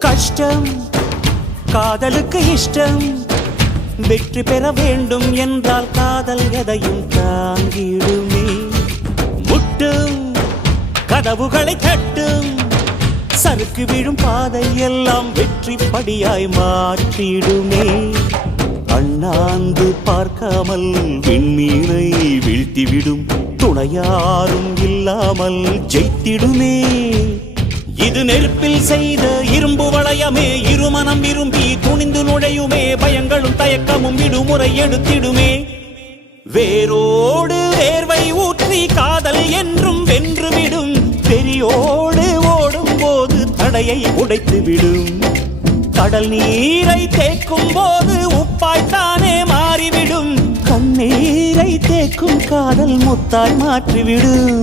கஷ்டம் காதலுக்கு இஷ்டம் வெற்றி பெற வேண்டும் என்றால் காதல் எதையும் தாங்கிடுமே முட்டும் கதவுகளை தட்டும் சறுக்கு விழும் பாதை எல்லாம் வெற்றி படியாய் மாற்றிடுமே அண்ணாந்து பார்க்காமல் விண்மீனை வீழ்த்திவிடும் துணையாரும் இல்லாமல் ஜெயித்திடுமே இது நெருப்பில் செய்த இரும்பு வளையமே இருமனம் விரும்பி துணிந்து நுழையுமே பயங்களும் தயக்கமும் விடுமுறை எடுத்திடுமே வேரோடு வேர்வை ஊற்றி காதல் என்றும் வென்றுவிடும் பெரியோடு ஓடும் போது தடையை உடைத்துவிடும் கடல் நீரை தேக்கும் போது உப்பாய்த்தானே மாறிவிடும் கண்ணீரை தேக்கும் காதல் முத்தாய் மாற்றிவிடும்